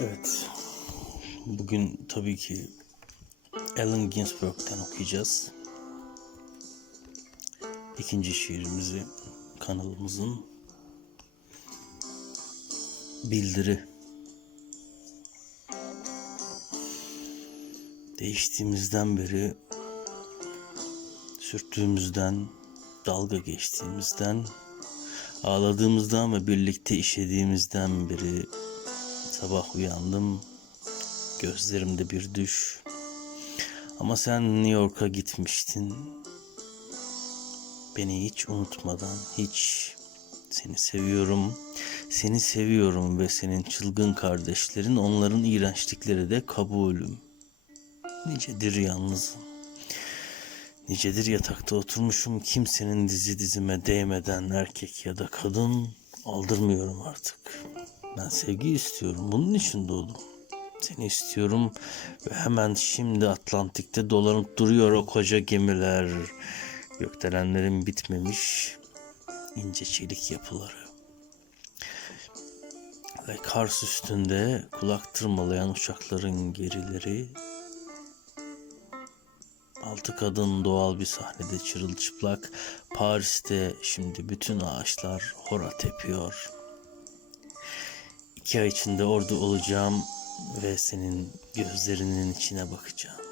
Evet. Bugün tabii ki Allen Ginsberg'den okuyacağız. İkinci şiirimizi kanalımızın bildiri. Değiştiğimizden beri sürttüğümüzden, dalga geçtiğimizden, ağladığımızdan ve birlikte işediğimizden beri sabah uyandım. Gözlerimde bir düş. Ama sen New York'a gitmiştin. Beni hiç unutmadan hiç seni seviyorum. Seni seviyorum ve senin çılgın kardeşlerin onların iğrençlikleri de kabulüm. Nicedir yalnızım. Nicedir yatakta oturmuşum kimsenin dizi dizime değmeden erkek ya da kadın aldırmıyorum artık. Ben sevgi istiyorum. Bunun için doğdum. Seni istiyorum ve hemen şimdi Atlantik'te dolanıp duruyor o koca gemiler. Gökdelenlerin bitmemiş ince çelik yapıları. Ve Kars üstünde kulak tırmalayan uçakların gerileri Altı kadın doğal bir sahnede çırılçıplak. Paris'te şimdi bütün ağaçlar hora tepiyor. İki ay içinde orada olacağım ve senin gözlerinin içine bakacağım.